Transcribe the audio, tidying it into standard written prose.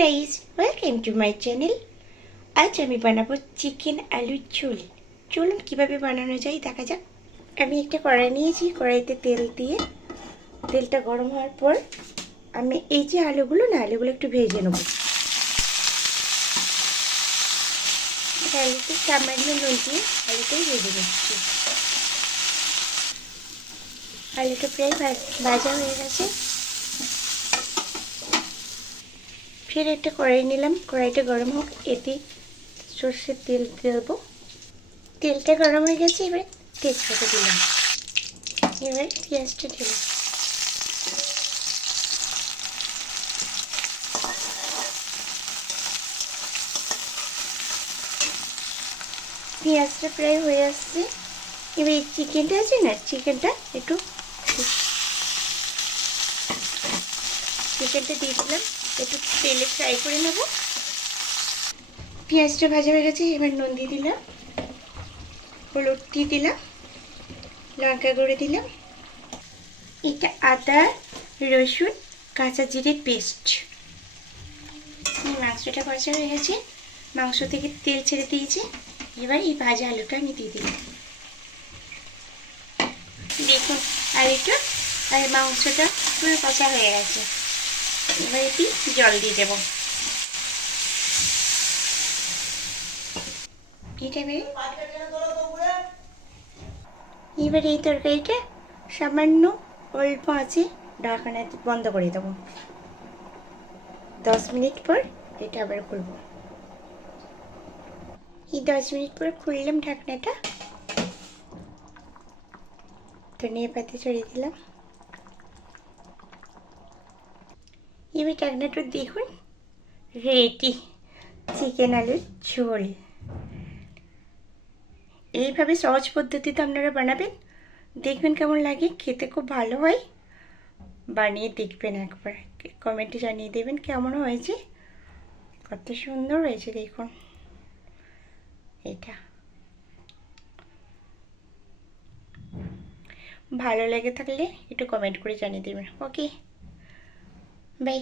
Guys, welcome to my channel. আজ আমি বানাবো চিকেন আলুর ঝোল। চলুন কীভাবে বানানো যায় দেখা যাক। আমি একটা কড়াই নিয়েছি, কড়াইতে তেল দিয়ে তেলটা গরম হওয়ার পর আমি এই যে আলুগুলো একটু ভেজে নেব। আলুতে সামান্য নুন দিয়ে আলুটাই ভেজে নিচ্ছি। আলুটা প্রায় ভাজা হয়ে গেছে। ফের একটা কড়াই নিলাম, কড়াইটা গরম হোক, এতে সর্ষের তেল দেবো। তেলটা গরম হয়ে গেছে, এবার তেজপাতা দিলাম। এবার পেঁয়াজটা দিলাম। পেঁয়াজটা প্রায় হয়ে আসছে। এবার এই চিকেনটা আছে না, চিকেনটা দিয়ে দিলাম, একটু তেলে ফ্রাই করে নেব। পেঁয়াজটা ভাজা হয়ে গেছে, এবার নুন দিয়ে দিলাম, হলুদ দিয়ে দিলাম, লঙ্কা গুঁড়ো দিলাম। এটা আদা রসুন কাঁচা জিরে পেস্ট। মাংসটা ভাজা হয়ে গেছে, মাংস থেকে তেল ছেড়ে দিয়েছে। এবার এই ভাজা আলুটা আমি দিয়ে দিলাম। দেখুন আলুটা আর মাংসটা পুরো কষা হয়ে গেছে। এবার একটু জল দিয়ে দেবো। এবার এই তরকারিটা সামান্য অল্প আছে ঢাকনা বন্ধ করে দেবো। 10 মিনিট পর এটা আবার খুলবো। এই 10 মিনিট পর খুললাম ঢাকনাটা, ধনিয়া পাতা ছড়িয়ে দিলাম। এবার ঢাকনাটা দেখুন, রেডি চিকেন আলুর ঝোল। এইভাবে সহজ পদ্ধতিতে আপনারা বানাবেন, দেখবেন কেমন লাগে, খেতে খুব ভালো হয়। বানিয়ে দেখবেন একবার, কমেন্টে জানিয়ে দেবেন কেমন হয়েছে। কত সুন্দর হয়েছে দেখুন। এটা ভালো লেগে থাকলে একটু কমেন্ট করে জানিয়ে দেবেন। ওকে, বাই।